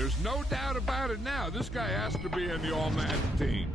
There's no doubt about it now. This guy has to be in the All-Madden team.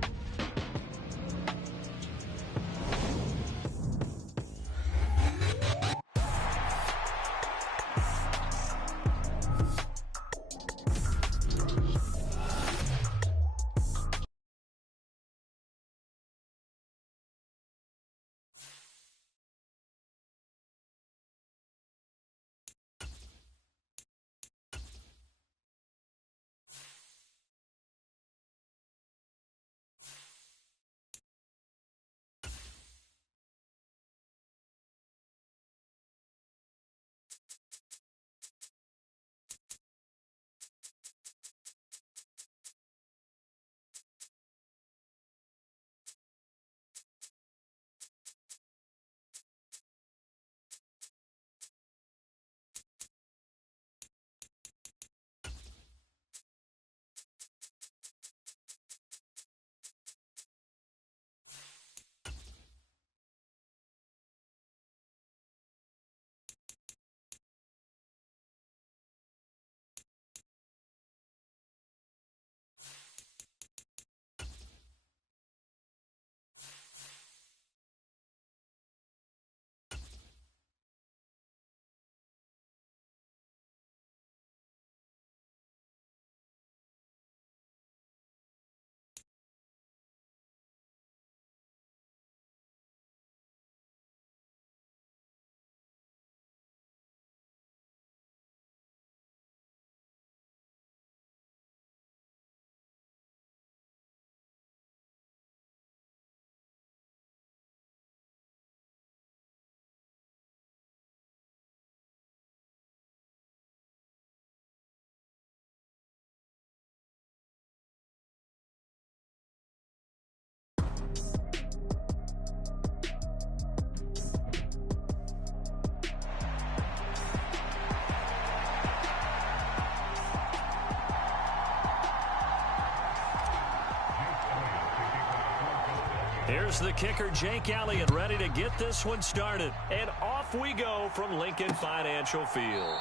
Here's the kicker, Jake Elliott, ready to get this one started. And off we go from Lincoln Financial Field.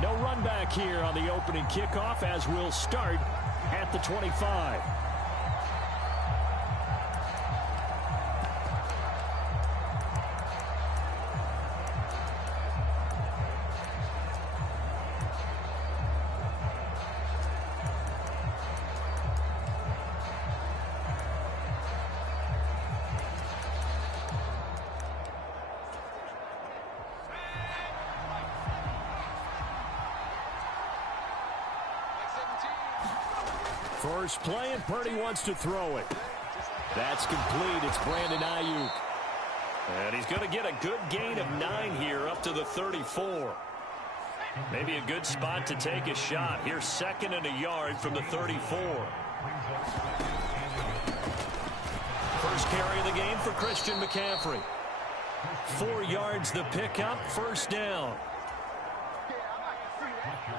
No run back here on the opening kickoff as we'll start at the 25. First play, and Purdy wants to throw it. That's complete. It's Brandon Ayuk. And he's going to get a good gain of 9 here up to the 34. Maybe a good spot to take a shot. Here's 2nd and a yard from the 34. First carry of the game for Christian McCaffrey. 4 yards the pickup, first down.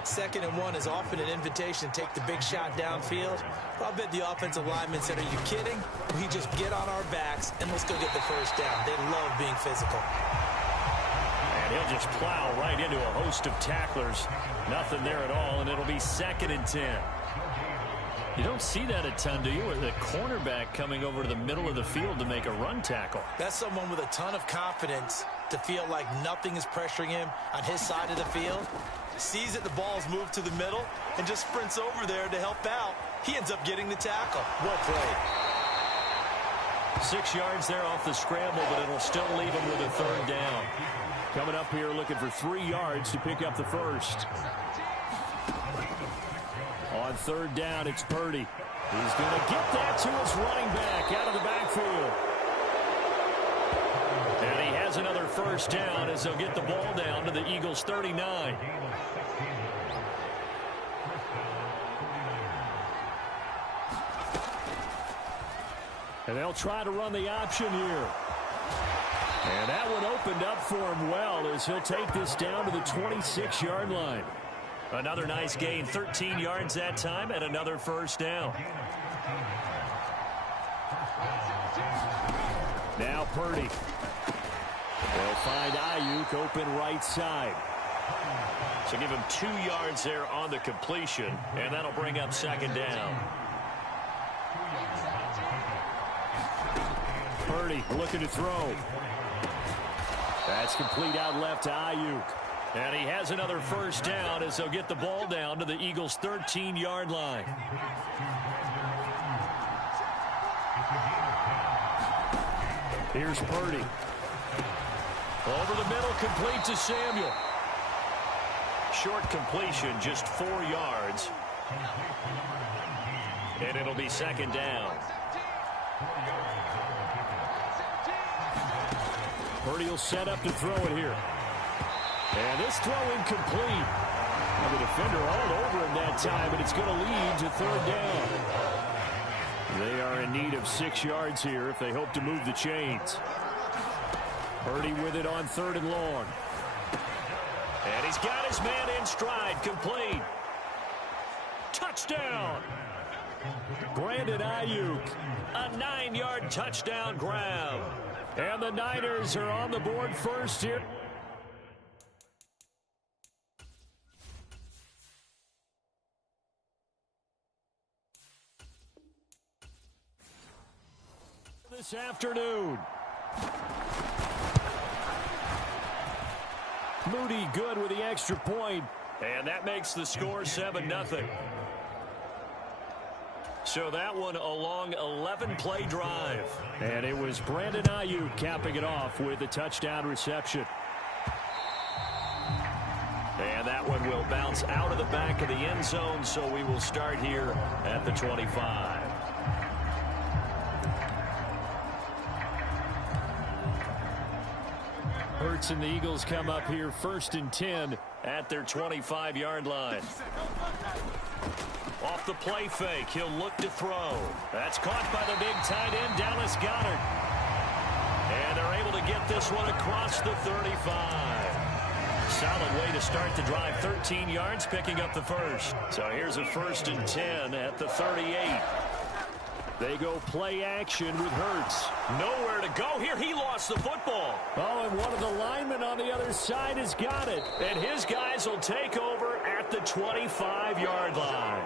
2nd and 1 is often an invitation to take the big shot downfield. But I bet the offensive lineman said, are you kidding? We just get on our backs and let's go get the first down. They love being physical. And he'll just plow right into a host of tacklers. Nothing there at all, and it'll be 2nd and 10. You don't see that a ton, do you? Or the cornerback coming over to the middle of the field to make a run tackle. That's someone with a ton of confidence to feel like nothing is pressuring him on his side of the field. Sees that the ball's moved to the middle and just sprints over there to help out. He ends up getting the tackle. Well played. 6 yards there off the scramble, but it'll still leave him with a 3rd down. Coming up here looking for 3 yards to pick up the first. On 3rd down, it's Purdy. He's going to get that to his running back out of the backfield. And he has another first down as they'll get the ball down to the Eagles' 39. And they'll try to run the option here. And that one opened up for him well as he'll take this down to the 26-yard line. Another nice gain, 13 yards that time, and another first down. Now Purdy. They'll find Ayuk open right side. So give him 2 yards there on the completion, and that'll bring up second down. Purdy looking to throw. That's complete out left to Ayuk. And he has another first down as they'll get the ball down to the Eagles' 13-yard line. Here's Purdy. Over the middle, complete to Samuel. Short completion, just 4 yards. And it'll be second down. Purdy will set up to throw it here. And this throw incomplete. And the defender all over him that time, but it's going to lead to third down. They are in need of 6 yards here if they hope to move the chains. Purdy with it on 3rd and long. And he's got his man in stride, complete. Touchdown! Brandon Ayuk, a 9-yard touchdown grab. And the Niners are on the board first here. This afternoon. Moody good with the extra point. And that makes the score 7-0. So that one a long 11-play drive. And it was Brandon Ayuk capping it off with a touchdown reception. And that one will bounce out of the back of the end zone, so we will start here at the 25. Hurts and the Eagles come up here 1st and 10 at their 25-yard line. Off the play fake, he'll look to throw. That's caught by the big tight end, Dallas Goedert. And they're able to get this one across the 35. Solid way to start the drive, 13 yards, picking up the first. So here's a 1st and 10 at the 38. They go play action with Hurts. Nowhere to go here. He lost the football. Oh, and one of the linemen on the other side has got it. And his guys will take over at the 25-yard line.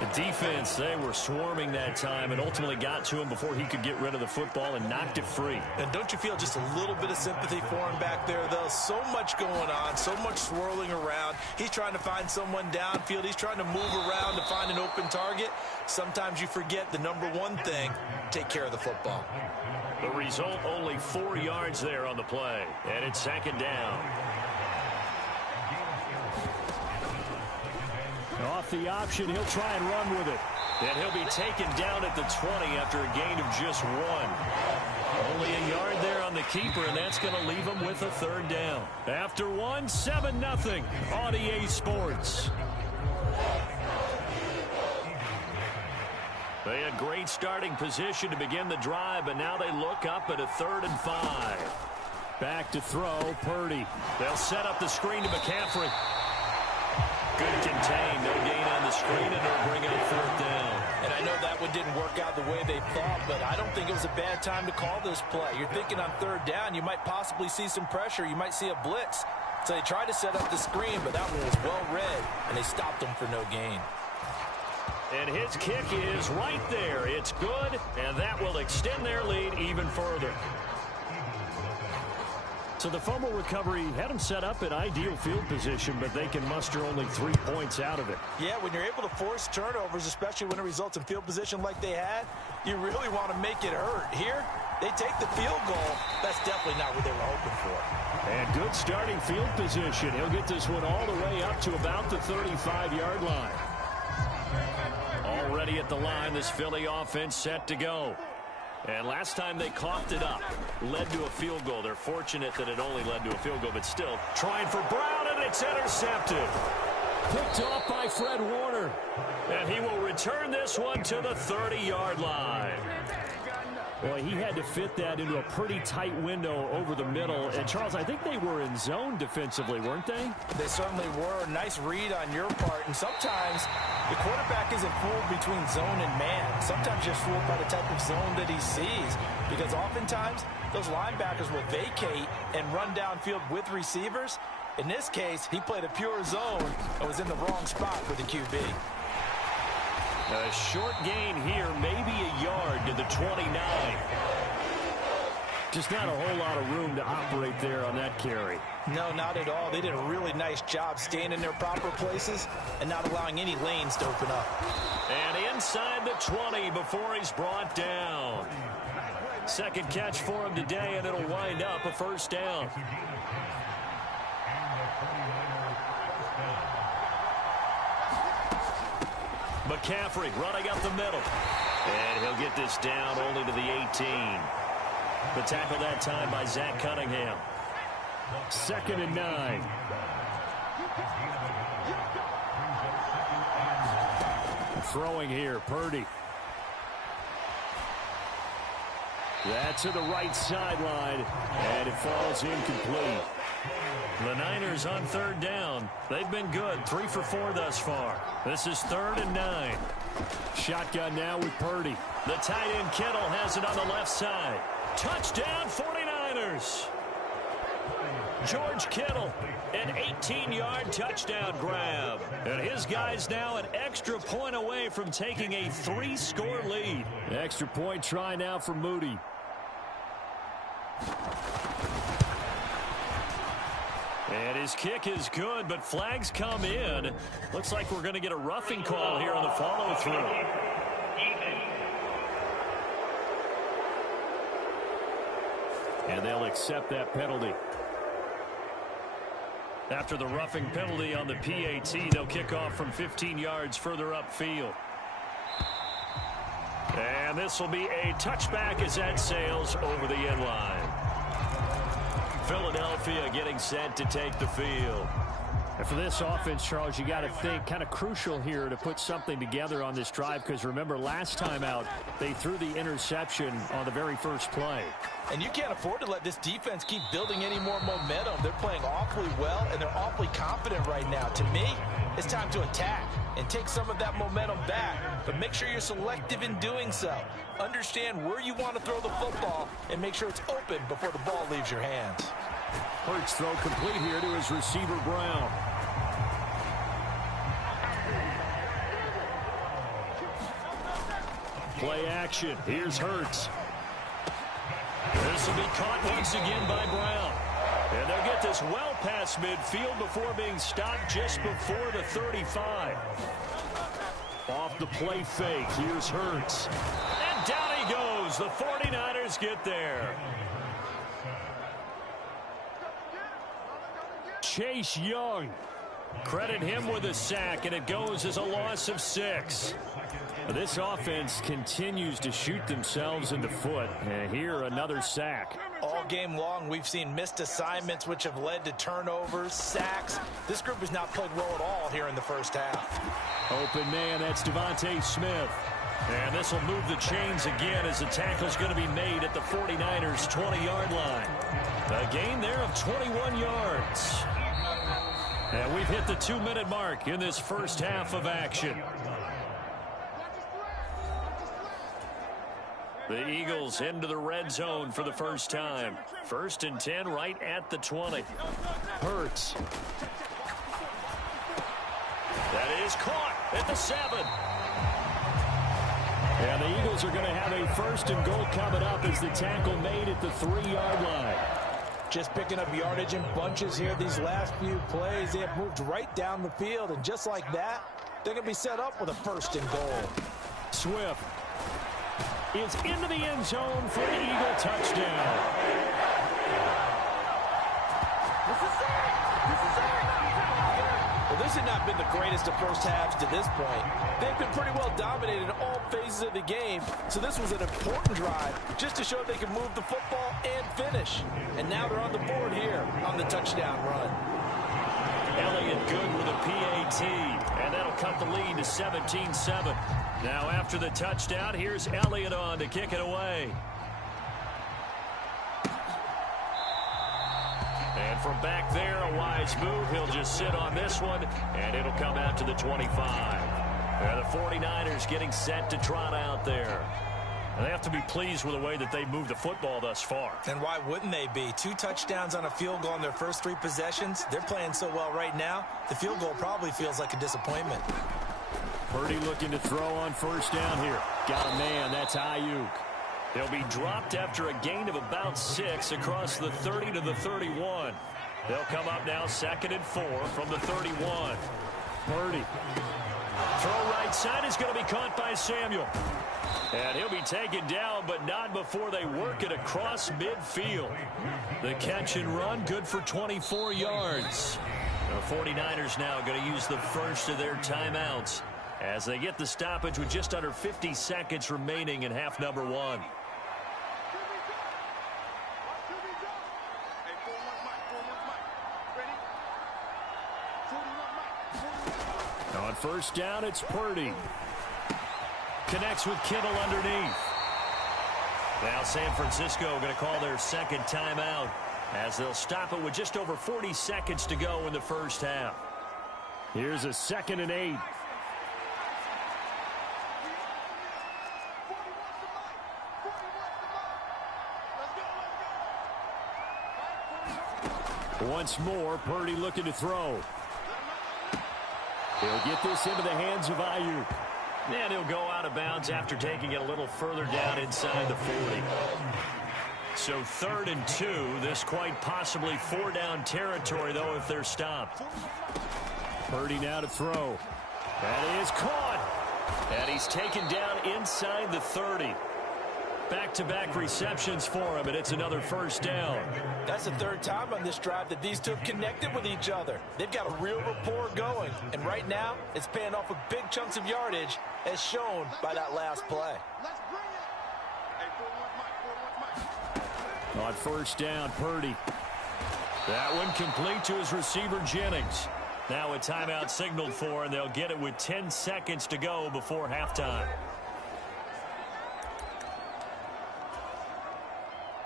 The defense, they were swarming that time and ultimately got to him before he could get rid of the football and knocked it free. And don't you feel just a little bit of sympathy for him back there, though? So much going on, so much swirling around. He's trying to find someone downfield. He's trying to move around to find an open target. Sometimes you forget the number one thing, take care of the football. The result, only 4 yards there on the play. And it's second down. Off the option, he'll try and run with it. And he'll be taken down at the 20 after a gain of just 1. Only a yard there on the keeper, and that's going to leave him with a third down. After 1, 7-0 on EA Sports. They had great starting position to begin the drive, but now they look up at a 3rd and 5. Back to throw, Purdy. They'll set up the screen to McCaffrey. Good contain, no gain on the screen, and they'll bring up 4th down. And I know that one didn't work out the way they thought, but I don't think it was a bad time to call this play. You're thinking on 3rd down, you might possibly see some pressure. You might see a blitz. So they tried to set up the screen, but that one was well read, and they stopped them for no gain. And his kick is right there. It's good, and that will extend their lead even further. So the fumble recovery had them set up in ideal field position, but they can muster only 3 points out of it. Yeah, when you're able to force turnovers, especially when it results in field position like they had, you really want to make it hurt. Here, they take the field goal. That's definitely not what they were hoping for. And good starting field position. He'll get this one all the way up to about the 35-yard line. Already at the line, this Philly offense set to go. And last time they coughed it up, led to a field goal. They're fortunate that it only led to a field goal, but still trying for Brown, and it's intercepted. Picked off by Fred Warner. And he will return this one to the 30-yard line. Boy, he had to fit that into a pretty tight window over the middle. And, Charles, I think they were in zone defensively, weren't they? They certainly were. Nice read on your part. And sometimes the quarterback isn't fooled between zone and man. Sometimes you're fooled by the type of zone that he sees. Because oftentimes, those linebackers will vacate and run downfield with receivers. In this case, he played a pure zone and was in the wrong spot for the QB. A short gain here, maybe a yard to the 29. Just not a whole lot of room to operate there on that carry. No, not at all. They did a really nice job staying in their proper places and not allowing any lanes to open up. And inside the 20 before he's brought down. Second catch for him today, and it'll wind up a first down. McCaffrey running up the middle. And he'll get this down only to the 18. The tackle that time by Zach Cunningham. 2nd and 9. Throwing here, Purdy. That's to the right sideline, and it falls incomplete. The Niners on 3rd down. They've been good, 3 for 4 thus far. This is 3rd and 9. Shotgun now with Purdy. The tight end Kittle has it on the left side. Touchdown 49ers. George Kittle, an 18-yard touchdown grab. And his guys now an extra point away from taking a 3-score lead. Extra point try now for Moody. And his kick is good, but flags come in. Looks like we're going to get a roughing call here on the follow-through. And they'll accept that penalty. After the roughing penalty on the PAT, they'll kick off from 15 yards further upfield. And this will be a touchback as that sails over the end line. Philadelphia getting set to take the field. And for this offense, Charles, you got to think kind of crucial here to put something together on this drive, because remember last time out they threw the interception on the very first play. And you can't afford to let this defense keep building any more momentum. They're playing awfully well, and they're awfully confident right now. To me, it's time to attack and take some of that momentum back, but make sure you're selective in doing so. Understand where you want to throw the football and make sure it's open before the ball leaves your hands. Hurts throw complete here to his receiver, Brown. Play action. Here's Hurts. This will be caught once again by Brown. And they'll get this well past midfield before being stopped just before the 35. Off the play fake. Here's Hurts. And down he goes. The 49ers get there. Chase Young. Credit him with a sack, and it goes as a loss of 6. This offense continues to shoot themselves in the foot. And here, another sack. All game long, we've seen missed assignments, which have led to turnovers, sacks. This group has not played well at all here in the first half. Open man, that's Devontae Smith. And this will move the chains again as the tackle's going to be made at the 49ers' 20-yard line. A gain there of 21 yards. And we've hit the 2-minute mark in this first half of action. The Eagles into the red zone for the first time. 1st and 10 right at the 20. Hurts. That is caught at the 7. And the Eagles are going to have a 1st and goal coming up as the tackle made at the 3-yard line. Just picking up yardage in bunches here these last few plays. They have moved right down the field, and just like that, they're going to be set up with a 1st and goal. Swift is into the end zone for an Eagle touchdown. Well, this has not been the greatest of first halves to this point. They've been pretty well dominated in all phases of the game, so this was an important drive just to show they can move the football and finish. And now they're on the board here on the touchdown run. Elliott good with a PAT, and that'll cut the lead to 17-7. Now after the touchdown, here's Elliott on to kick it away. And from back there, a wise move. He'll just sit on this one, and it'll come out to the 25. And the 49ers getting set to trot out there. They have to be pleased with the way that they moved the football thus far. And why wouldn't they be? 2 touchdowns on a field goal in their first 3 possessions. They're playing so well right now, the field goal probably feels like a disappointment. Purdy looking to throw on first down here. Got a man. That's Ayuk. They'll be dropped after a gain of about 6 across the 30 to the 31. They'll come up now 2nd and 4 from the 31. Purdy. Throw right side is going to be caught by Samuel. And he'll be taken down, but not before they work it across midfield. The catch and run, good for 24 yards. The 49ers now going to use the first of their timeouts as they get the stoppage with just under 50 seconds remaining in half number 1. On first down, it's Purdy. Connects with Kittle underneath. Now San Francisco going to call their second timeout as they'll stop it with just over 40 seconds to go in the first half. Here's a 2nd and 8. Once more, Purdy looking to throw. He'll get this into the hands of Ayuk. And he'll go out of bounds after taking it a little further down inside the 40. So 3rd and 2. This quite possibly 4-down territory, though, if they're stopped. Purdy now to throw. That is caught. And he's taken down inside the 30. Back-to-back receptions for him, and it's another first down. That's the 3rd time on this drive that these 2 have connected with each other. They've got a real rapport going, and right now it's paying off with big chunks of yardage as shown by that last play. On first down, Purdy. That one complete to his receiver, Jennings. Now a timeout signaled for, and they'll get it with 10 seconds to go before halftime.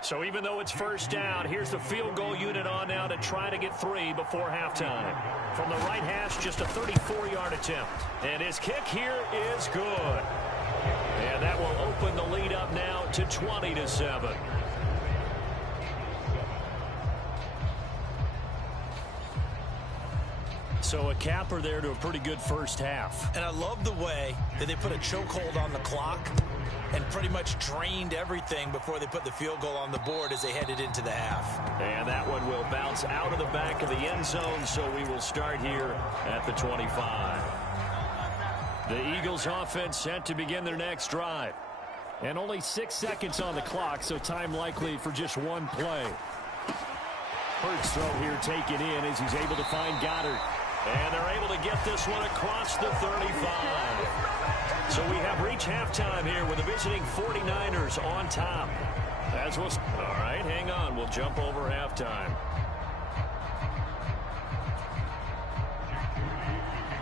So even though it's first down, here's the field goal unit on now to try to get 3 before halftime. From the right hash, just a 34-yard attempt. And his kick here is good. And that will open the lead up now to 20-7. So a capper there to a pretty good first half. And I love the way that they put a chokehold on the clock and pretty much drained everything before they put the field goal on the board as they headed into the half. And that one will bounce out of the back of the end zone, so we will start here at the 25. The Eagles offense set to begin their next drive. And only 6 seconds on the clock, so time likely for just one play. Hurts throw here taken in as he's able to find Goddard. And they're able to get this one across the 35. So we have reached halftime here with the visiting 49ers on top. All right, hang on. We'll jump over halftime.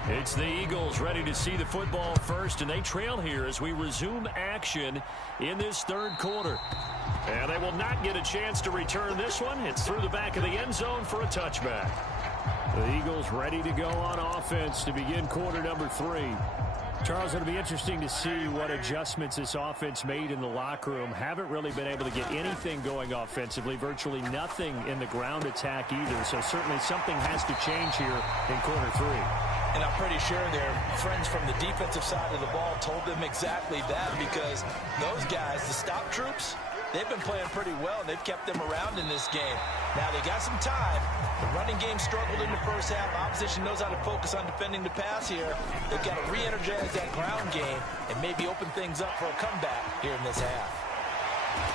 It's the Eagles ready to see the football first, and they trail here as we resume action in this 3rd quarter. And they will not get a chance to return this one. It's through the back of the end zone for a touchback. The Eagles ready to go on offense to begin quarter number 3. Charles, it'll be interesting to see what adjustments this offense made in the locker room. Haven't really been able to get anything going offensively, virtually nothing in the ground attack either. So certainly something has to change here in quarter 3. And I'm pretty sure their friends from the defensive side of the ball told them exactly that, because those guys, the stop troops, they've been playing pretty well, and they've kept them around in this game. Now they got some time. The running game struggled in the first half. Opposition knows how to focus on defending the pass here. They've got to re-energize that ground game and maybe open things up for a comeback here in this half.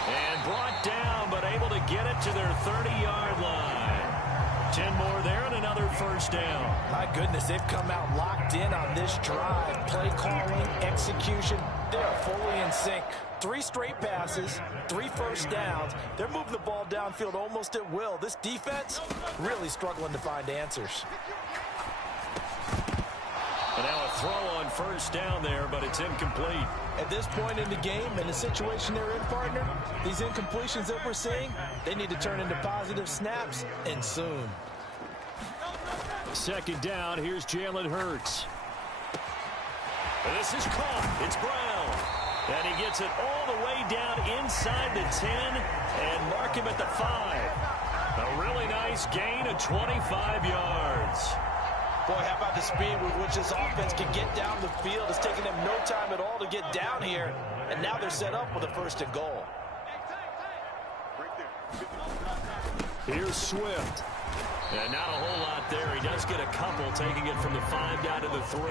And brought down, but able to get it to their 30-yard line. 10 more there and another first down. My goodness, they've come out locked in on this drive. Play calling, execution, they are fully in sync. 3 straight passes, 3 first downs. They're moving the ball downfield almost at will. This defense really struggling to find answers. And now a throw on first down there, but it's incomplete. At this point in the game, in the situation they're in, partner, these incompletions that we're seeing, they need to turn into positive snaps, and soon. 2nd down, here's Jalen Hurts. This is caught. It's Brown. And he gets it all the way way down inside the 10 and mark him at the 5. A really nice gain of 25 yards. Boy, how about the speed with which this offense can get down the field? It's taking them no time at all to get down here, and now they're set up with a 1st and goal. Here's Swift. And not a whole lot there. He does get a couple, taking it from the 5 down to the 3.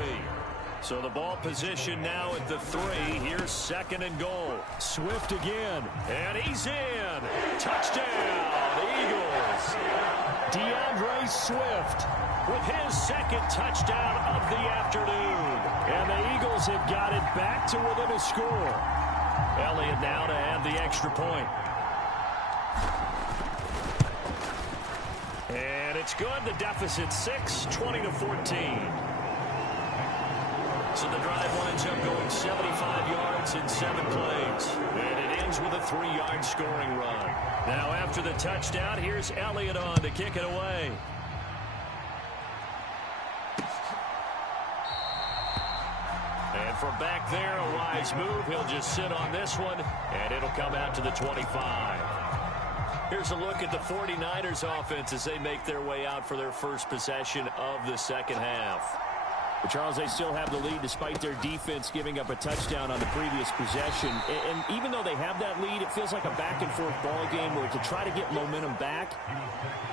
So the ball position now at the 3. Here's 2nd and goal. Swift again. And he's in. Touchdown, Eagles. DeAndre Swift with his 2nd touchdown of the afternoon. And the Eagles have got it back to within a score. Elliott now to have the extra point. And it's good. The deficit 6, 20-14. So the drive winds up going 75 yards in 7 plays. And it ends with a 3-yard scoring run. Now after the touchdown, here's Elliott on to kick it away. And from back there, a wise move. He'll just sit on this one, and it'll come out to the 25. Here's a look at the 49ers offense as they make their way out for their first possession of the second half. But Charles, they still have the lead despite their defense giving up a touchdown on the previous possession. And even though they have that lead, it feels like a back-and-forth ball game where to try to get momentum back,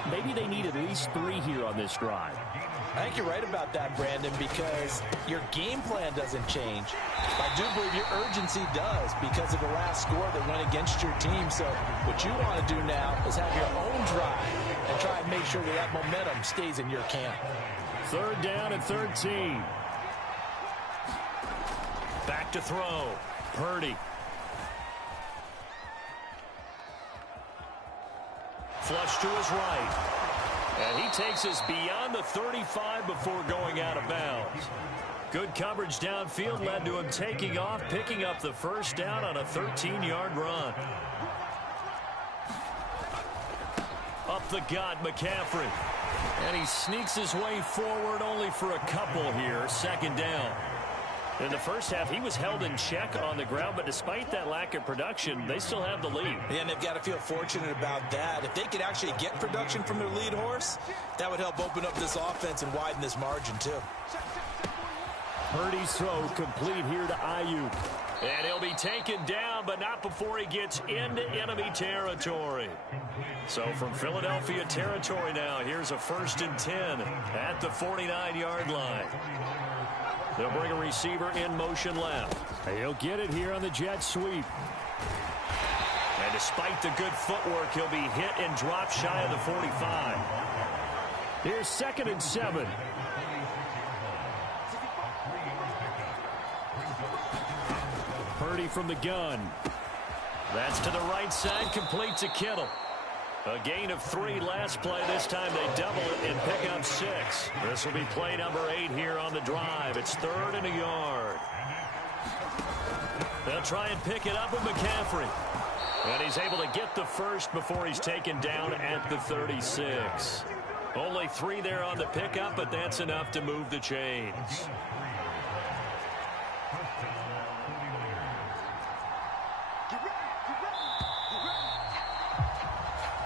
maybe they need at least 3 here on this drive. I think you're right about that, Brandon, because your game plan doesn't change. I do believe your urgency does because of the last score that went against your team. So what you want to do now is have your own drive and try and make sure that that momentum stays in your camp. 3rd down and 13. Back to throw. Purdy. Flush to his right. And he takes us beyond the 35 before going out of bounds. Good coverage downfield led to him taking off, picking up the 1st down on a 13-yard run. Up the gut, McCaffrey. And he sneaks his way forward only for a couple here. 2nd down. In the first half, he was held in check on the ground, but despite that lack of production, they still have the lead. Yeah, and they've got to feel fortunate about that. If they could actually get production from their lead horse, that would help open up this offense and widen this margin, too. Purdy's throw complete here to Ayuk. And he'll be taken down, but not before he gets into enemy territory. So from Philadelphia territory now, here's a 1st and 10 at the 49-yard line. They'll bring a receiver in motion left. He'll get it here on the jet sweep. And despite the good footwork, he'll be hit and dropped shy of the 45. Here's 2nd and 7. Purdy from the gun. That's to the right side, complete to Kittle. A gain of 3 last play. This time they double it and pick up 6. This will be play number 8 here on the drive. It's 3rd and a yard. They'll try and pick it up with McCaffrey. And he's able to get the 1st before he's taken down at the 36. Only 3 there on the pickup, but that's enough to move the chains.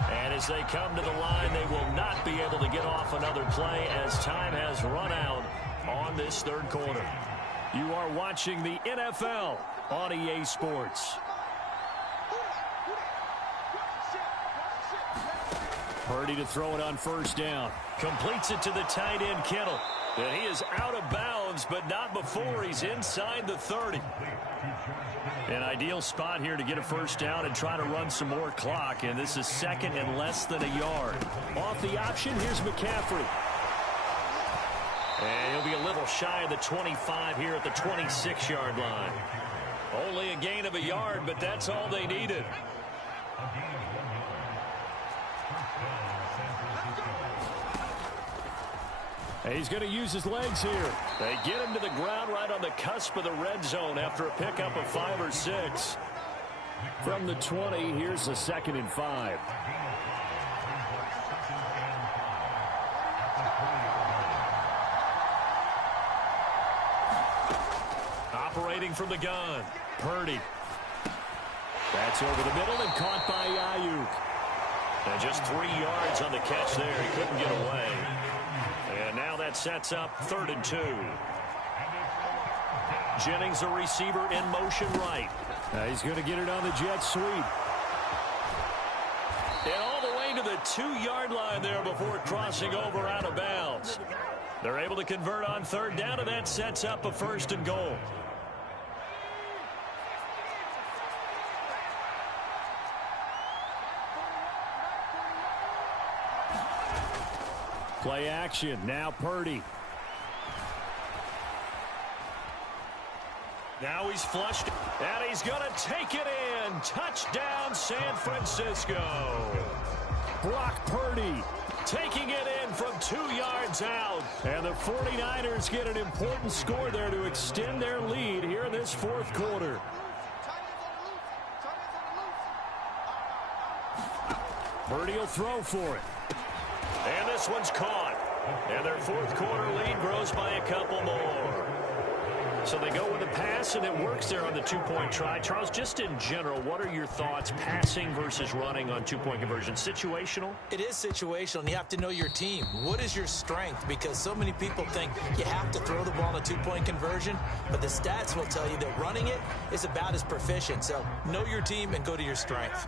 And as they come to the line, they will not be able to get off another play as time has run out on this 3rd quarter. You are watching the NFL on EA Sports. Purdy to throw it on 1st down. Completes it to the tight end, Kittle. And he is out of bounds, but not before he's inside the 30. An ideal spot here to get a 1st down and try to run some more clock. And this is 2nd and less than a yard. Off the option, here's McCaffrey. And he'll be a little shy of the 25 here at the 26-yard line. Only a gain of a yard, but that's all they needed. And he's going to use his legs here. They get him to the ground right on the cusp of the red zone after a pickup of 5 or 6. From the 20, here's the 2nd and 5. Operating from the gun, Purdy. That's over the middle and caught by Ayuk. And just 3 yards on the catch there. He couldn't get away. And now that sets up 3rd and 2. Jennings, a receiver, in motion right. He's going to get it on the jet sweep. And all the way to the 2-yard line there before crossing over out of bounds. They're able to convert on 3rd down, and that sets up a 1st and goal. Play action. Now Purdy. Now he's flushed, and he's going to take it in. Touchdown, San Francisco. Brock Purdy taking it in from 2 yards out. And the 49ers get an important score there to extend their lead here in this 4th quarter. Purdy will throw for it. And this one's caught. And their 4th quarter lead grows by a couple more. So they go with a pass, and it works there on the 2-point try. Charles, just in general, what are your thoughts passing versus running on 2-point conversion? Situational? It is situational, and you have to know your team. What is your strength? Because so many people think you have to throw the ball in a 2-point conversion, but the stats will tell you that running it is about as proficient. So know your team and go to your strength.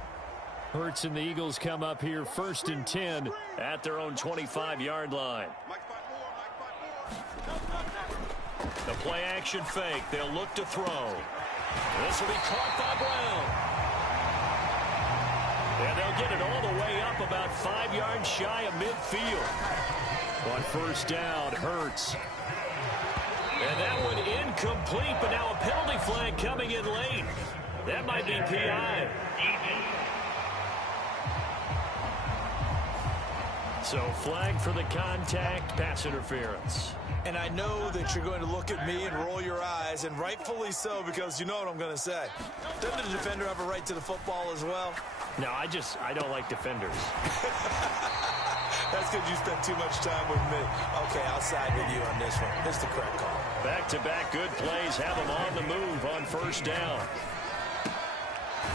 Hurts and the Eagles come up here 1st and 10 at their own 25-yard line. The play action fake. They'll look to throw. This will be caught by Brown. And they'll get it all the way up about 5 yards shy of midfield. On 1st down, Hurts. And that one incomplete, but now a penalty flag coming in late. That might be PI. So flag for the contact, pass interference. And I know that you're going to look at me and roll your eyes, and rightfully so, because you know what I'm going to say. Doesn't the defender have a right to the football as well? No, I don't like defenders. That's because you spent too much time with me. Okay, I'll side with you on this one. It's the correct call. Back-to-back good plays have them on the move on 1st down.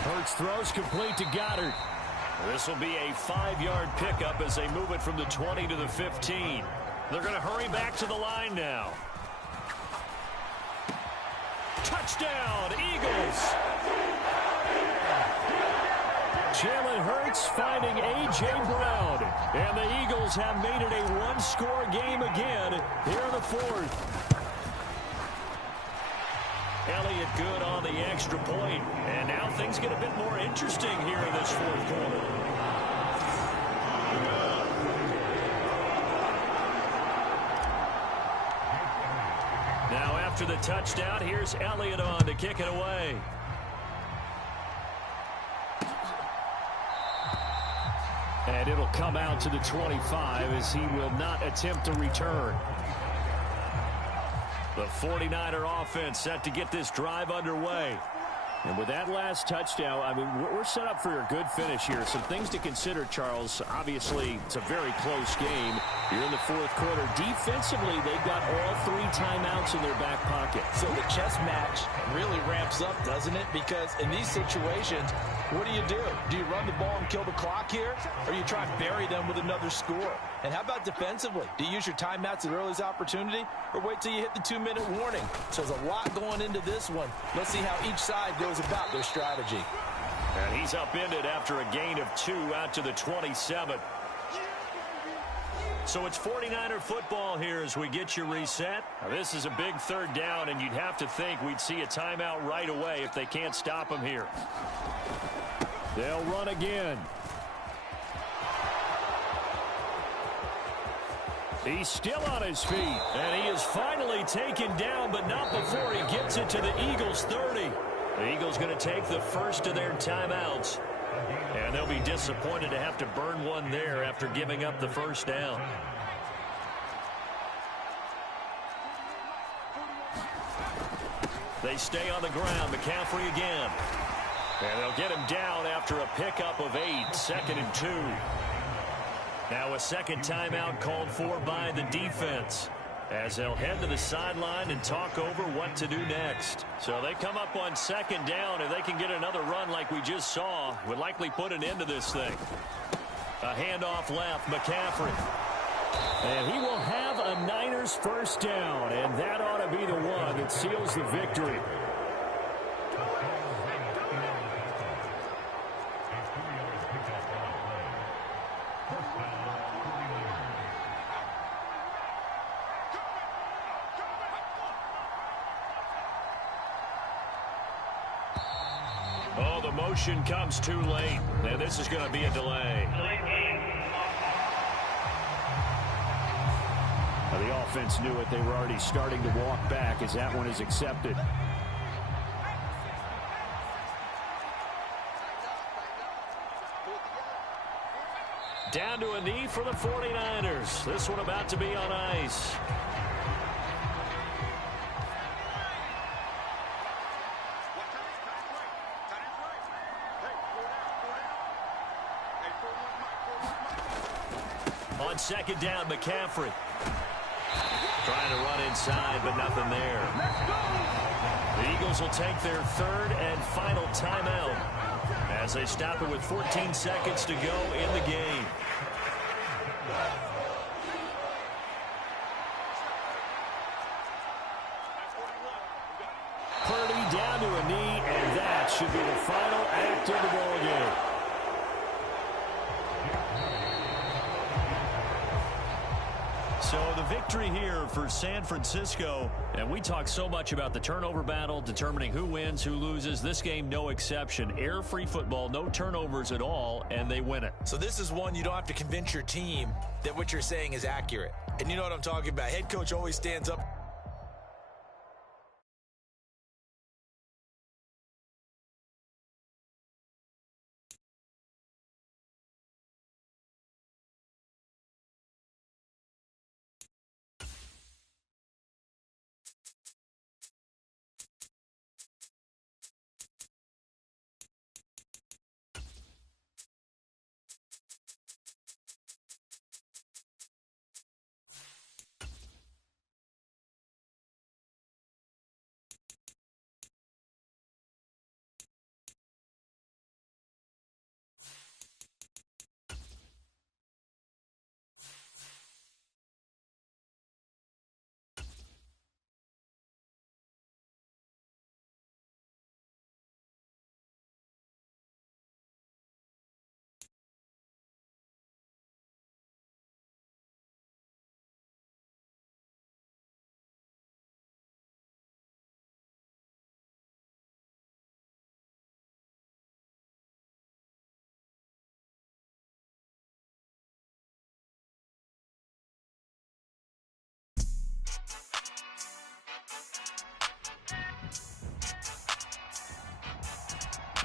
Hurts throws complete to Goddard. This will be a 5-yard pickup as they move it from the 20 to the 15. They're going to hurry back to the line now. Touchdown, Eagles! Jalen Hurts finding A.J. Brown. And the Eagles have made it a 1-score game again here in the 4th. Elliott good on the extra point. And now things get a bit more interesting here in this 4th quarter. Now after the touchdown, here's Elliott on to kick it away. And it'll come out to the 25 as he will not attempt to return. The 49er offense set to get this drive underway. And with that last touchdown, I mean, we're set up for a good finish here. Some things to consider, Charles. Obviously, it's a very close game. You're in the 4th quarter. Defensively, they've got all 3 timeouts in their back pocket. So the chess match really ramps up, doesn't it? Because in these situations, what do? Do you run the ball and kill the clock here? Or you try and bury them with another score? And how about defensively? Do you use your timeouts at earliest opportunity? Or wait till you hit the 2-minute warning? So there's a lot going into this one. Let's see how each side goes about their strategy. And he's upended after a gain of 2 out to the 27. So it's 49er football here as we get you reset. Now this is a big 3rd down, and you'd have to think we'd see a timeout right away if they can't stop him here. They'll run again. He's still on his feet. And he is finally taken down, but not before he gets it to the Eagles' 30. The Eagles going to take the first of their timeouts. And they'll be disappointed to have to burn one there after giving up the 1st down. They stay on the ground. McCaffrey again. And they'll get him down after a pickup of 8. 2nd and 2. Now a second timeout called for by the defense. as they'll head to the sideline and talk over what to do next. So they come up on second down. If they can get another run like we just saw, would likely put an end to this thing. A handoff left, McCaffrey. And he will have a Niners first down, and that ought to be the one that seals the victory. Oh, the motion comes too late, and this is going to be a delay. The offense knew it. They were already starting to walk back as that one is accepted. Down to a knee for the 49ers. This one about to be on ice. On second down, McCaffrey. Trying to run inside, but nothing there. The Eagles will take their third and final timeout as they stop it with 14 seconds to go in the game. Purdy down to a knee, and that should be the final act of the ball game. So the victory here for San Francisco, and we talk so much about the turnover battle, determining who wins, who loses. This game, no exception. Air-free football, no turnovers at all, and they win it. So this is one you don't have to convince your team that what you're saying is accurate. And you know what I'm talking about. Head coach always stands up.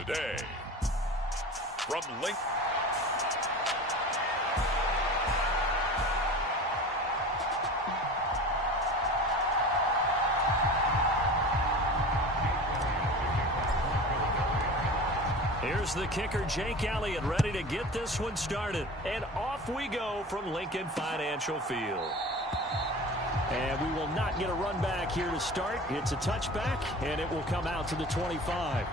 Today, from Lincoln. Here's the kicker, Jake Elliott, ready to get this one started. And off we go from Lincoln Financial Field. And we will not get a run back here to start. It's a touchback, and it will come out to the 25.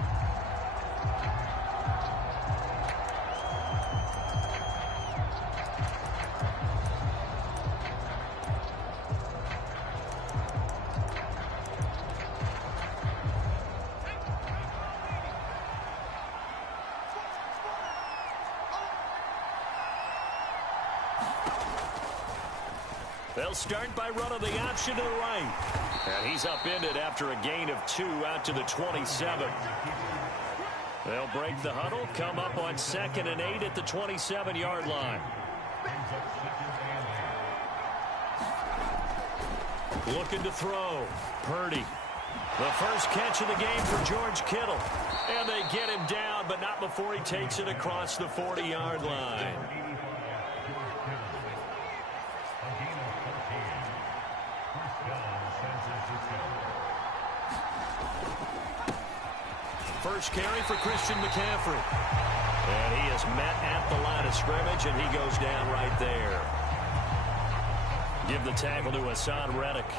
They'll start by running the option to the right. And he's upended after a gain of 2 out to the 27. They'll break the huddle, come up on 2nd and 8 at the 27-yard line. Looking to throw. Purdy. The first catch of the game for George Kittle. And they get him down, but not before he takes it across the 40-yard line. First carry for Christian McCaffrey. And he is met at the line of scrimmage, and he goes down right there. Give the tackle to Hassan Reddick.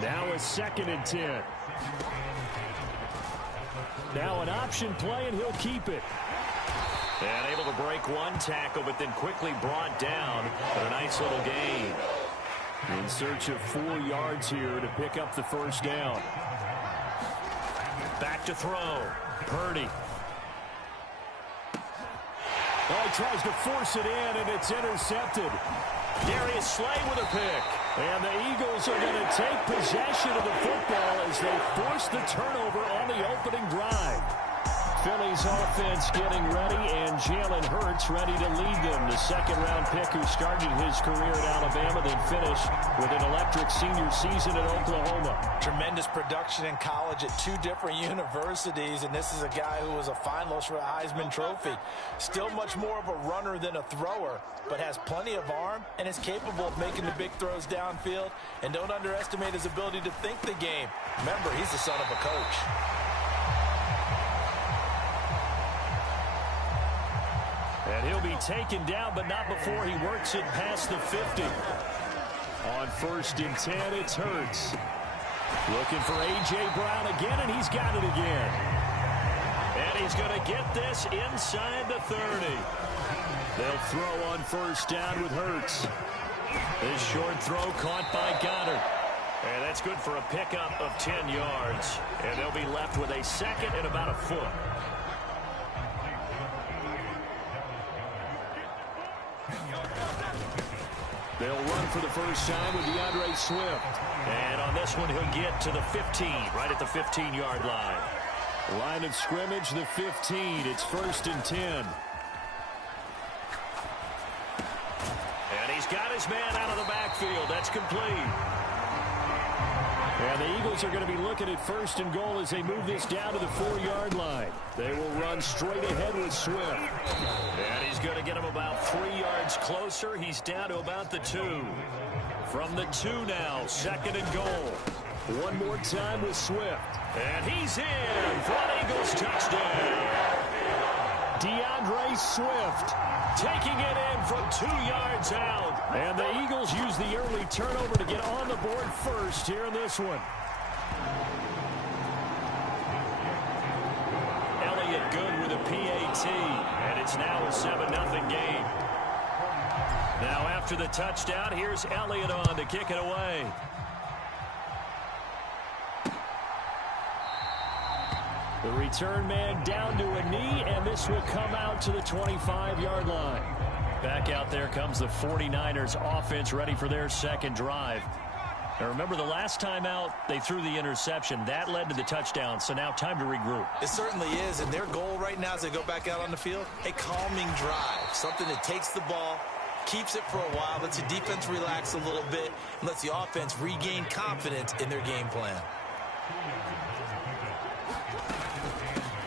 Now a 2nd and 10. Now an option play, and he'll keep it. And able to break one tackle, but then quickly brought down. But a nice little gain. In search of 4 yards here to pick up the first down. Back to throw. Purdy. Oh, he tries to force it in, and it's intercepted. Darius Slay with a pick. And the Eagles are going to take possession of the football as they force the turnover on the opening drive. Philly's offense getting ready, and Jalen Hurts ready to lead them. The 2nd-round pick who started his career at Alabama, then finished with an electric senior season at Oklahoma. Tremendous production in college at 2 different universities, and this is a guy who was a finalist for a Heisman Trophy. Still much more of a runner than a thrower, but has plenty of arm and is capable of making the big throws downfield. And don't underestimate his ability to think the game. Remember, he's the son of a coach. And he'll be taken down, but not before he works it past the 50. On 1st and 10, it's Hurts. Looking for A.J. Brown again, and he's got it again. And he's going to get this inside the 30. They'll throw on 1st down with Hurts. This short throw caught by Goddard. And that's good for a pickup of 10 yards. And they'll be left with a 2nd and about a foot. They'll run for the first time with DeAndre Swift. And on this one, he'll get to the 15, right at the 15-yard line. Line of scrimmage, the 15. It's 1st and 10. And he's got his man out of the backfield. That's complete. And the Eagles are going to be looking at 1st and goal as they move this down to the 4-yard line. They will run straight ahead with Swift. And he's going to get him about 3 yards closer. He's down to about the 2. From the 2 now, 2nd and goal. One more time with Swift. And he's in for an Eagles touchdown. DeAndre Swift taking it in from 2 yards out. And the Eagles use the early turnover to get on the board first here in this one. Elliott good with a PAT. And it's now a 7-0 game. Now after the touchdown, here's Elliott on to kick it away. The return man down to a knee, and this will come out to the 25-yard line. Back out there comes the 49ers offense ready for their 2nd drive. Now remember, the last time out, they threw the interception. That led to the touchdown, so now time to regroup. It certainly is, and their goal right now as they go back out on the field, a calming drive, something that takes the ball, keeps it for a while, lets the defense relax a little bit, and lets the offense regain confidence in their game plan.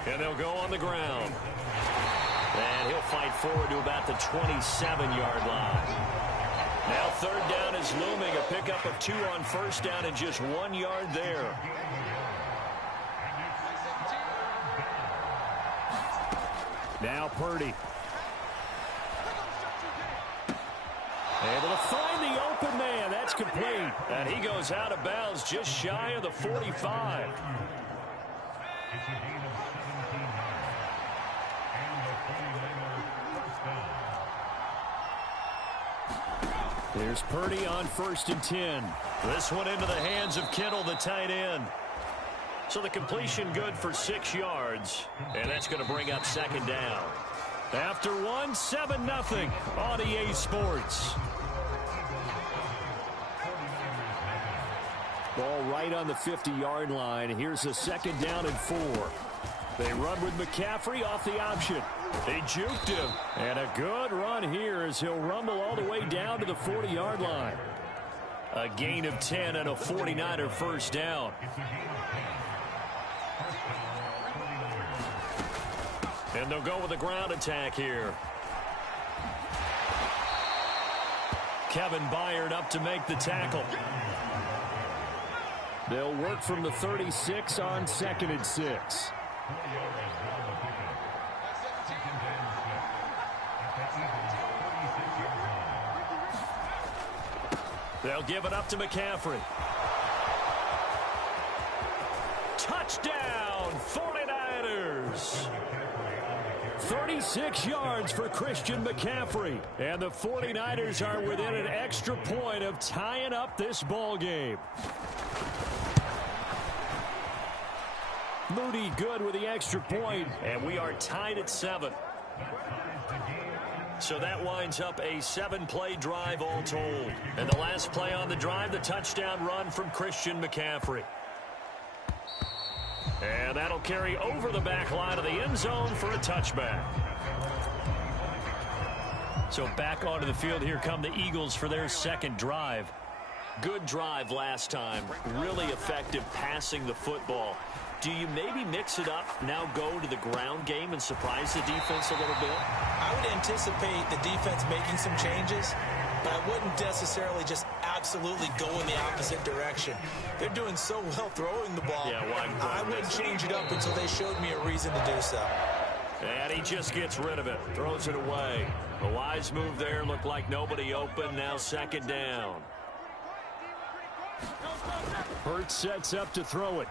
And they'll go on the ground. And he'll fight forward to about the 27-yard line. Now 3rd down is looming. A pickup of 2 on 1st down and just 1 yard there. Now Purdy. Able to find the open man. That's complete. And he goes out of bounds just shy of the 45. There's Purdy on 1st and 10. This one into the hands of Kittle, the tight end. So the completion good for 6 yards. And that's going to bring up 2nd down. After 1, 7-0 on EA Sports. Ball right on the 50-yard line. Here's a 2nd down and 4. They run with McCaffrey off the option. They juked him. And a good run here as he'll rumble all the way down to the 40-yard line. A gain of 10 and a 49er first down. And they'll go with a ground attack here. Kevin Byard up to make the tackle. They'll work from the 36 on 2nd and 6. They'll give it up to McCaffrey. Touchdown, 49ers. 36 yards for Christian McCaffrey. And the 49ers are within an extra point of tying up this ball game. Moody good with the extra point, and we are tied at 7. So that winds up a 7-play drive all told. And the last play on the drive, the touchdown run from Christian McCaffrey. And that'll carry over the back line of the end zone for a touchback. So back onto the field, here come the Eagles for their second drive. Good drive last time. Really effective passing the football. Do you maybe mix it up, now go to the ground game and surprise the defense a little bit? I would anticipate the defense making some changes, but I wouldn't necessarily just absolutely go in the opposite direction. They're doing so well throwing the ball. Yeah, well, I wouldn't change it up until they showed me a reason to do so. And he just gets rid of it, throws it away. A wise move there, looked like nobody open, now second down. Hurts sets up to throw it.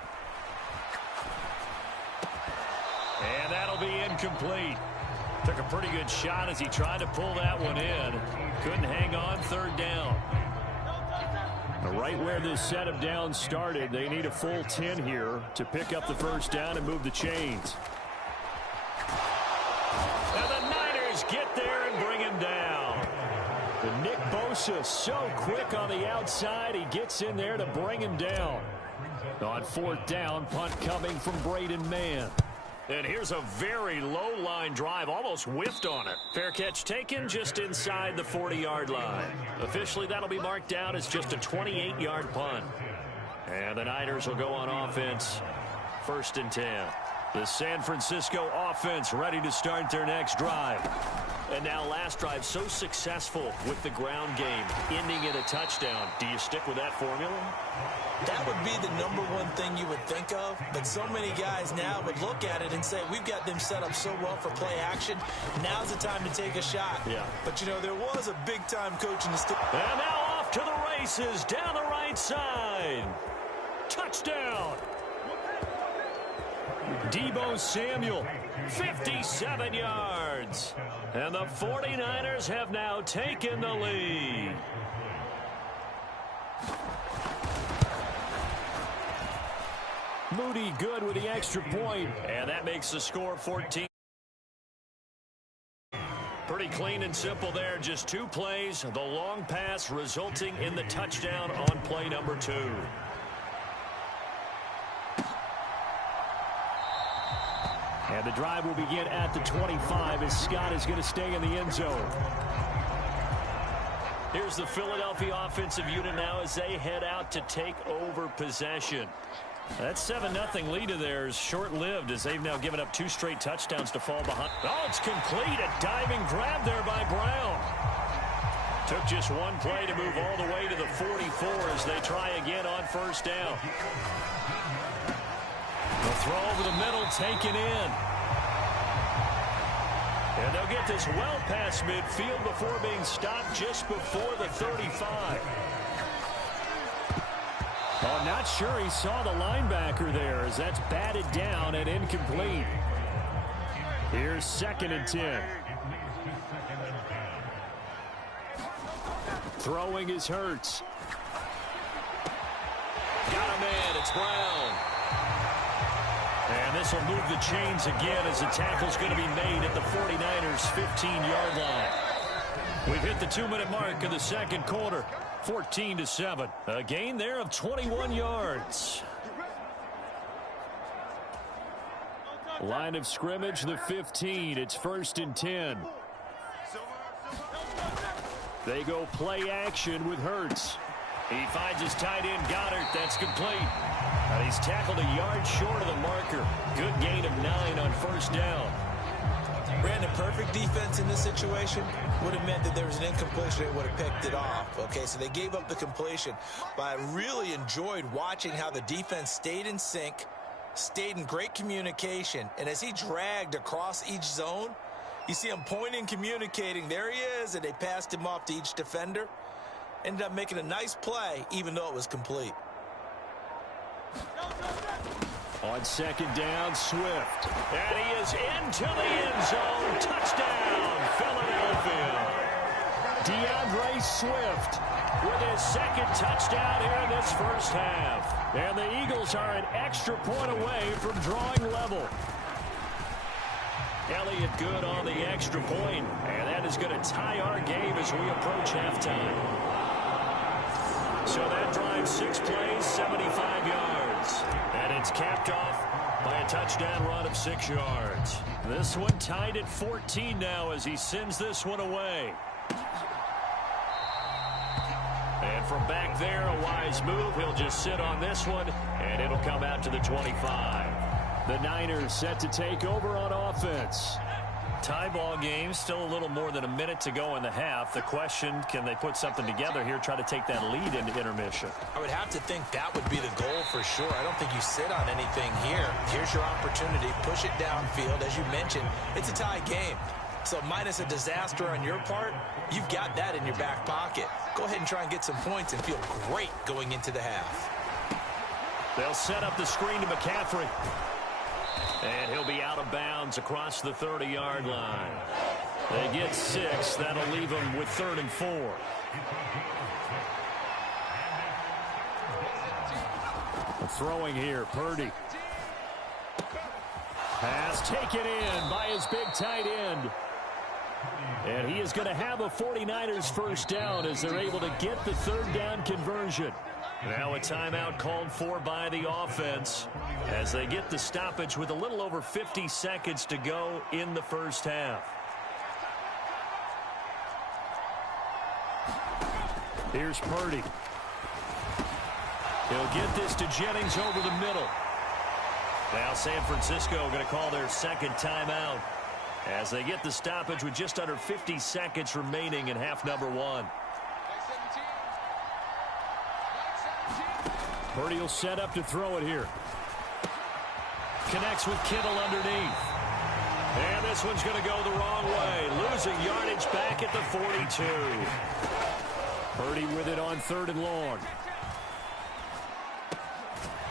And that'll be incomplete. Took a pretty good shot as he tried to pull that one in. Couldn't hang on, third down. Right where this set of downs started, they need a full 10 here to pick up the first down and move the chains. And the Niners get there and bring him down. And Nick Bosa so quick on the outside, he gets in there to bring him down. On fourth down, punt coming from Braden Mann. And here's a very low-line drive, almost whiffed on it. Fair catch taken just inside the 40-yard line. Officially, that'll be marked down as just a 28-yard punt. And the Niners will go on offense, 1st and 10. The San Francisco offense ready to start their next drive. And now last drive so successful with the ground game, ending in a touchdown. Do you stick with that formula? That would be the #1 thing you would think of, but so many guys now would look at it and say, we've got them set up so well for play action. Now's the time to take a shot. Yeah. But, you know, there was a big-time coach in the stick. And now off to the races down the right side. Touchdown. Deebo Samuel, 57 yards. And the 49ers have now taken the lead. Moody good with the extra point, and that makes the score 14. Pretty clean and simple there, just 2 plays. The long pass resulting in the touchdown on play number 2. And the drive will begin at the 25 as Scott is going to stay in the end zone. Here's the Philadelphia offensive unit now as they head out to take over possession. That 7-0 lead of theirs short-lived as they've now given up 2 straight touchdowns to fall behind. Oh, it's complete. A diving grab there by Brown. Took just 1 play to move all the way to the 44 as they try again on first down. The throw over the middle, taken in. And they'll get this well past midfield before being stopped just before the 35. Oh, not sure he saw the linebacker there as that's batted down and incomplete. Here's 2nd and 10. Throwing is Hurts. Got a man, it's Brown. And this will move the chains again as the tackle's going to be made at the 49ers' 15-yard line. We've hit the 2-minute mark of the second quarter. 14-7. A gain there of 21 yards. Line of scrimmage, the 15. It's 1st and 10. They go play action with Hurts. He finds his tight end, Goddard. That's complete. And he's tackled a yard short of the marker. Good gain of 9 on first down. Brandon, perfect defense in this situation would have meant that there was an incompletion and would have picked it off. Okay, so they gave up the completion. But I really enjoyed watching how the defense stayed in sync, stayed in great communication, and as he dragged across each zone, you see him pointing, communicating. There he is, and they passed him off to each defender. Ended up making a nice play, even though it was complete. On second down, Swift. And he is into the end zone. Touchdown, Philadelphia. DeAndre Swift with his second touchdown here in this first half. And the Eagles are an extra point away from drawing level. Elliott good on the extra point, and that is going to tie our game as we approach halftime. So that drives 6 plays, 75 yards. And it's capped off by a touchdown run of 6 yards. This one tied at 14 now as he sends this one away. And from back there, a wise move. He'll just sit on this one, and it'll come out to the 25. The Niners set to take over on offense. Tie ball game, still a little more than a minute to go in the half. The question, can they put something together here, try to take that lead into intermission? I would have to think that would be the goal for sure. I don't think you sit on anything here. Here's your opportunity. Push it downfield. As you mentioned, it's a tie game. So minus a disaster on your part, you've got that in your back pocket. Go ahead and try and get some points and feel great going into the half. They'll set up the screen to McCaffrey. And he'll be out of bounds across the 30-yard line. They get 6. That'll leave them with 3rd and 4. Throwing here, Purdy. Pass taken in by his big tight end. And he is going to have a 49ers first down as they're able to get the 3rd down conversion. Now a timeout called for by the offense as they get the stoppage with a little over 50 seconds to go in the first half. Here's Purdy. He'll get this to Jennings over the middle. Now San Francisco going to call their second timeout as they get the stoppage with just under 50 seconds remaining in half number 1. Purdy will set up to throw it here. Connects with Kittle underneath. And this one's going to go the wrong way. Losing yardage back at the 42. Purdy with it on 3rd and long.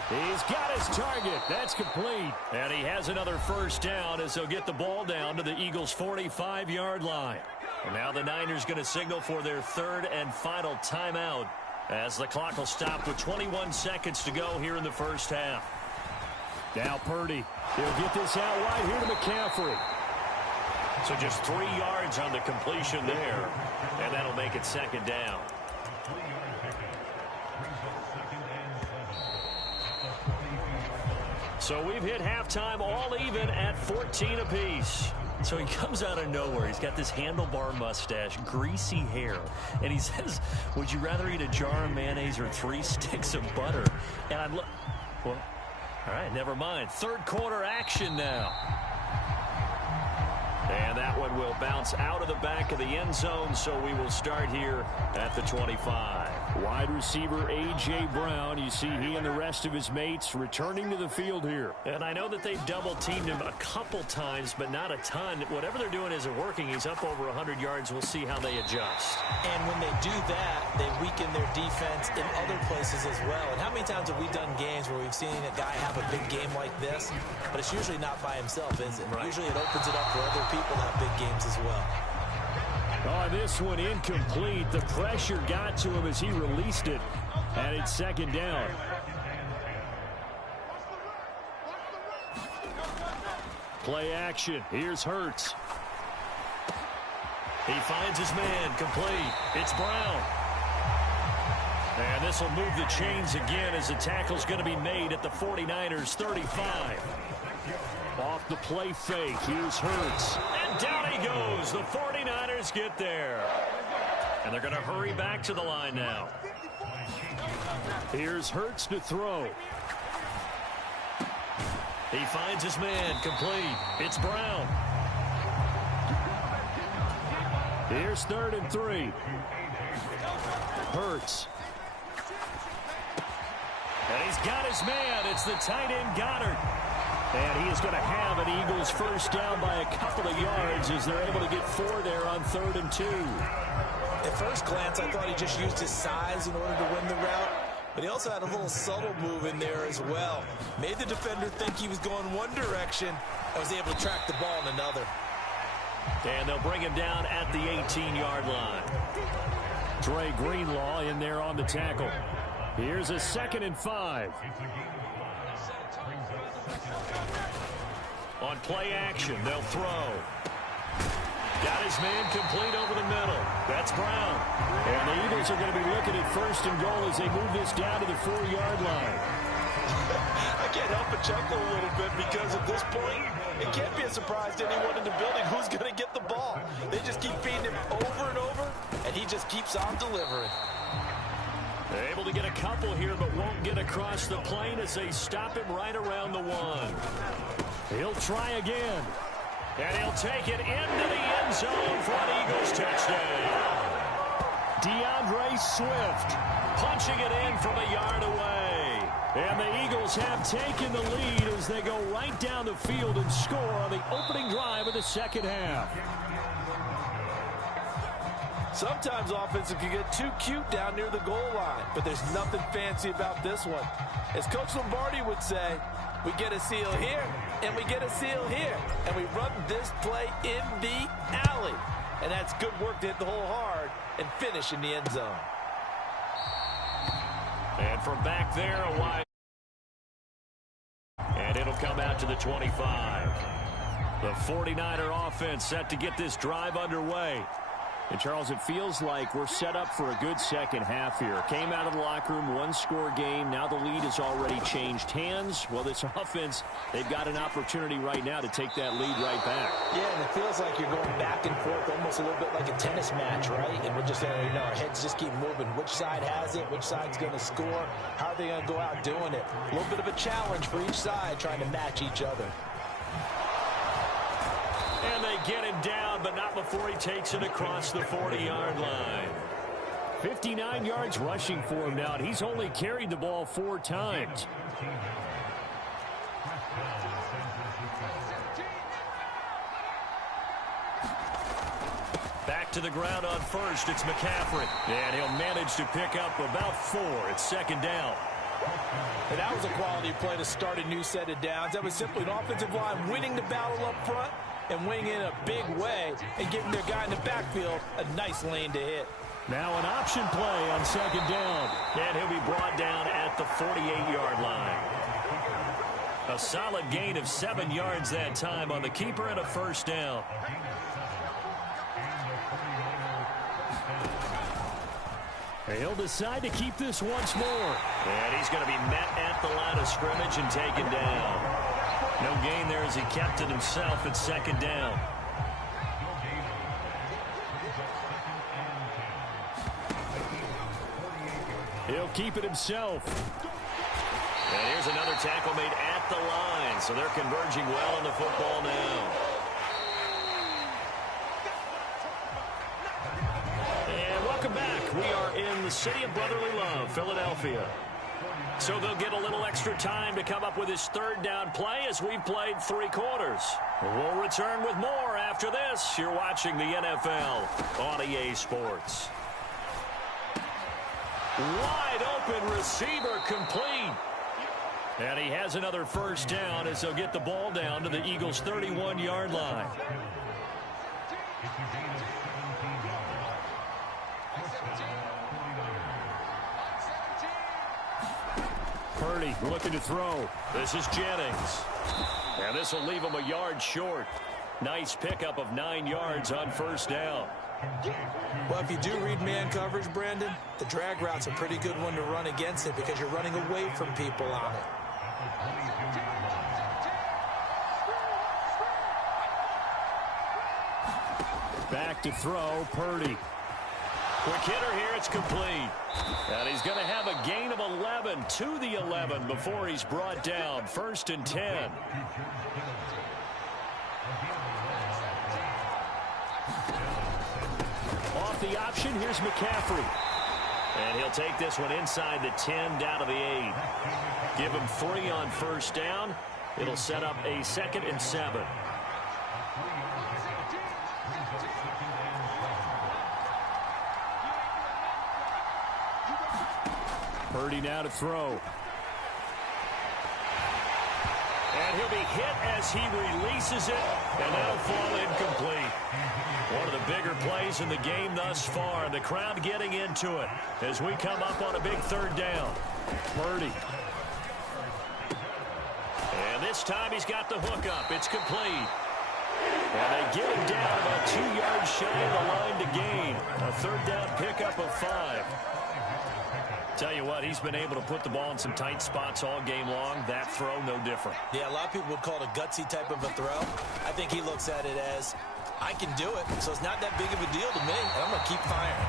He's got his target. That's complete. And he has another first down as they'll get the ball down to the Eagles' 45-yard line. And now the Niners going to signal for their 3rd and final timeout as the clock will stop with 21 seconds to go here in the first half. Now Purdy. He'll get this out wide here to McCaffrey. So just 3 yards on the completion there, and that'll make it 2nd down. So we've hit halftime all even at 14 apiece. So he comes out of nowhere. He's got this handlebar mustache, greasy hair. And he says, would you rather eat a jar of mayonnaise or 3 sticks of butter? And I'm well, all right, never mind. 3rd quarter action now. And that one will bounce out of the back of the end zone, so we will start here at the 25. Wide receiver A.J. Brown. You see he and the rest of his mates returning to the field here. And I know that they've double-teamed him a couple times, but not a ton. Whatever they're doing isn't working. He's up over 100 yards. We'll see how they adjust. And when they do that, they weaken their defense in other places as well. And how many times have we done games where we've seen a guy have a big game like this, but it's usually not by himself, is it? Right. Usually it opens it up for other people to have big games as well. Oh, this one incomplete. The pressure got to him as he released it, and it's 2nd down. Play action. Here's Hurts. He finds his man. Complete. It's Brown. And this will move the chains again as the tackle's going to be made at the 49ers 35. Off the play fake. Here's Hurts. And down he goes. The 49ers get there. And they're going to hurry back to the line now. Here's Hurts to throw. He finds his man. Complete. It's Brown. Here's 3rd and 3. Hurts. And he's got his man. It's the tight end Goddard. And he is going to have an Eagles first down by a couple of yards as they're able to get 4 there on 3rd and 2. If first glance, I thought he just used his size in order to win the route. But he also had a little subtle move in there as well. Made the defender think he was going one direction and was able to track the ball in another. And they'll bring him down at the 18-yard line. Dre Greenlaw in there on the tackle. Here's a 2nd and 5. On play action, they'll throw. Got his man complete over the middle. That's Brown. And the Eagles are going to be looking at 1st and goal as they move this down to the 4-yard line. I can't help but chuckle a little bit because at this point, it can't be a surprise to anyone in the building who's going to get the ball. They just keep feeding him over and over, and he just keeps on delivering. They're able to get a couple here, but won't get across the plane as they stop him right around the 1. He'll try again. And he'll take it into the end zone for an Eagles touchdown. DeAndre Swift punching it in from a yard away. And the Eagles have taken the lead as they go right down the field and score on the opening drive of the second half. Sometimes offenses can get too cute down near the goal line, but there's nothing fancy about this one. As Coach Lombardi would say, we get a seal here, and we get a seal here, and we run this play in the alley. And that's good work to hit the hole hard and finish in the end zone. And from back there, a wide. And it'll come out to the 25. The 49er offense set to get this drive underway. And, Charles, it feels like we're set up for a good second half here. Came out of the locker room, one-score game. Now the lead has already changed hands. Well, this offense, they've got an opportunity right now to take that lead right back. Yeah, and it feels like you're going back and forth almost a little bit like a tennis match, right? And we're just, our heads just keep moving. Which side has it? Which side's going to score? How are they going to go out doing it? A little bit of a challenge for each side trying to match each other. And they get him down, but not before he takes it across the 40-yard line. 59 yards rushing for him now, and he's only carried the ball 4 times. Back to the ground on first. It's McCaffrey. And he'll manage to pick up about 4. It's second down. And that was a quality play to start a new set of downs. That was simply an offensive line winning the battle up front and winning in a big way and giving their guy in the backfield a nice lane to hit. Now an option play on second down. And he'll be brought down at the 48-yard line. A solid gain of 7 yards that time on the keeper and a first down. He'll decide to keep this once more. And he's going to be met at the line of scrimmage and taken down. No gain there as he kept it himself at second down. He'll keep it himself. And here's another tackle made at the line. So they're converging well on the football now. And welcome back. We are in the city of brotherly love, Philadelphia. So they'll get a little extra time to come up with his third down play as we've played 3 quarters. We'll return with more after this. You're watching the NFL on EA Sports. Wide open receiver complete. And he has another first down as they'll get the ball down to the Eagles' 31-yard line. Purdy looking to throw. This is Jennings. And this will leave him a yard short. Nice pickup of 9 yards on first down. Well, if you do read man coverage, Brandon, the drag route's a pretty good one to run against it because you're running away from people on it. Back to throw, Purdy. Quick hitter here, it's complete. And he's going to have a gain of 11 to the 11 before he's brought down. 1st and 10. Off the option, here's McCaffrey. And he'll take this one inside the 10, down to the 8. Give him 3 on first down. It'll set up a 2nd and 7. Purdy now to throw. And he'll be hit as he releases it, and that'll fall incomplete. One of the bigger plays in the game thus far. The crowd getting into it as we come up on a big third down. Purdy. And this time he's got the hook up. It's complete. And they get him down about 2 yards shy of the line to gain. A third down pickup of 5. Tell you what, he's been able to put the ball in some tight spots all game long. That throw, no different. Yeah, a lot of people would call it a gutsy type of a throw. I think he looks at it as, I can do it, so it's not that big of a deal to me, and I'm going to keep firing.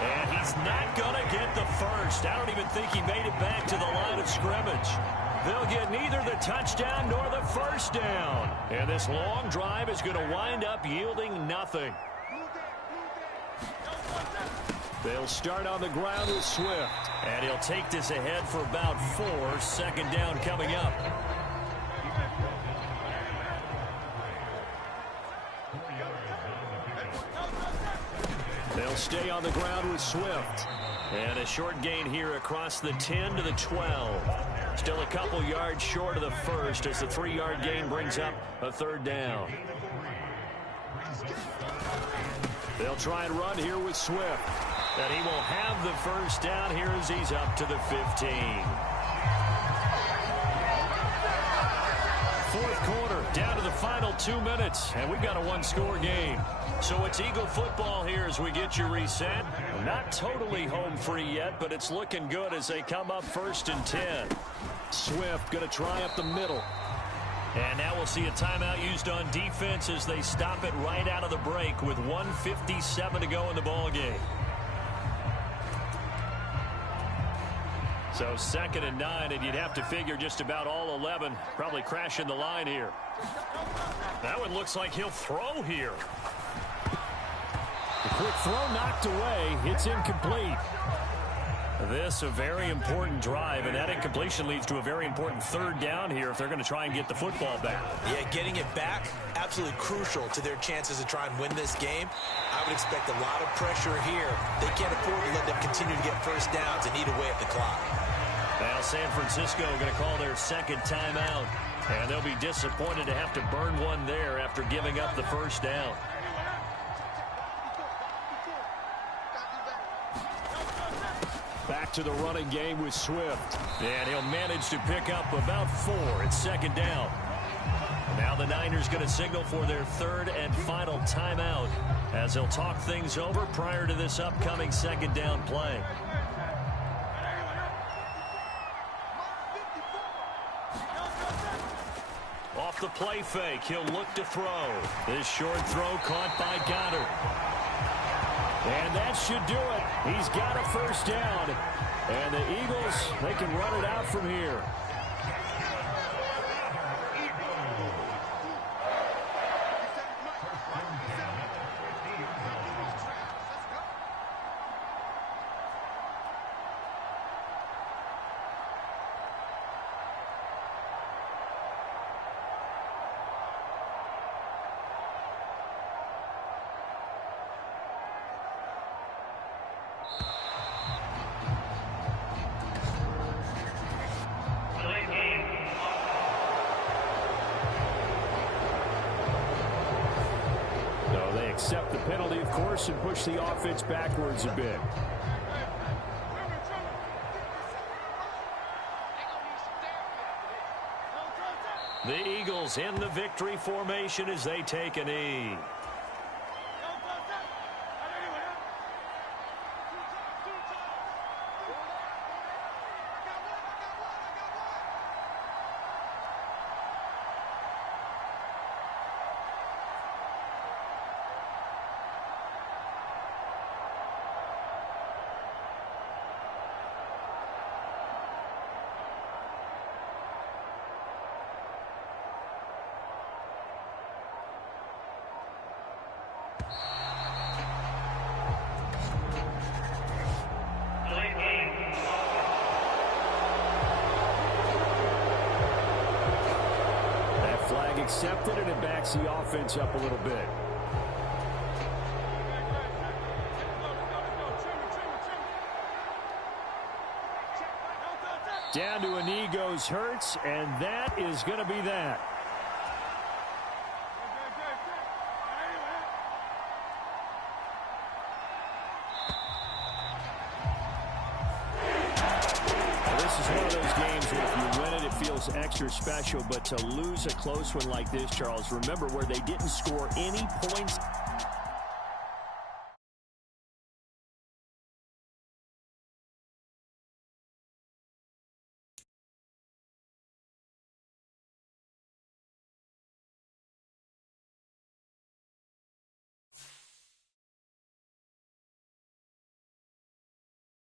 And he's not going to get the first. I don't even think he made it back to the line of scrimmage. They'll get neither the touchdown nor the first down. And this long drive is going to wind up yielding nothing. They'll start on the ground with Swift. And he'll take this ahead for about 4. Second down coming up. They'll stay on the ground with Swift. And a short gain here across the 10 to the 12. Still a couple yards short of the first as the 3-yard gain brings up a third down. They'll try and run here with Swift. And he will have the first down here as he's up to the 15. Fourth quarter, down to the final 2 minutes, and we've got a one-score game. So it's Eagle football here as we get you reset. Not totally home free yet, but it's looking good as they come up 1st and 10. Swift going to try up the middle. And now we'll see a timeout used on defense as they stop it right out of the break with 1:57 to go in the ball game. So 2nd and 9, and you'd have to figure just about all 11 probably crashing the line here. That one looks like he'll throw here. The quick throw knocked away. It's incomplete. This a very important drive, and that incompletion leads to a very important third down here if they're going to try and get the football back. Yeah, getting it back, absolutely crucial to their chances to try and win this game. I would expect a lot of pressure here. They can't afford to let them continue to get first downs and eat away at the clock. Now San Francisco going to call their second timeout, and they'll be disappointed to have to burn one there after giving up the first down. Back to the running game with Swift. And he'll manage to pick up about 4. It's 2nd down. Now the Niners going to signal for their 3rd and final timeout as they'll talk things over prior to this upcoming 2nd down play. Off the play fake, he'll look to throw. This short throw caught by Goddard. And that should do it. He's got a first down. And the Eagles, they can run it out from here. Accept the penalty, of course, and push the offense backwards a bit. The Eagles in the victory formation as they take a knee. Accepted, and it backs the offense up a little bit. Down to a knee goes Hurts, and that is going to be that. This is one of those games where if you win it, it feels extra special. But to lose a close one like this, Charles, remember where they didn't score any points.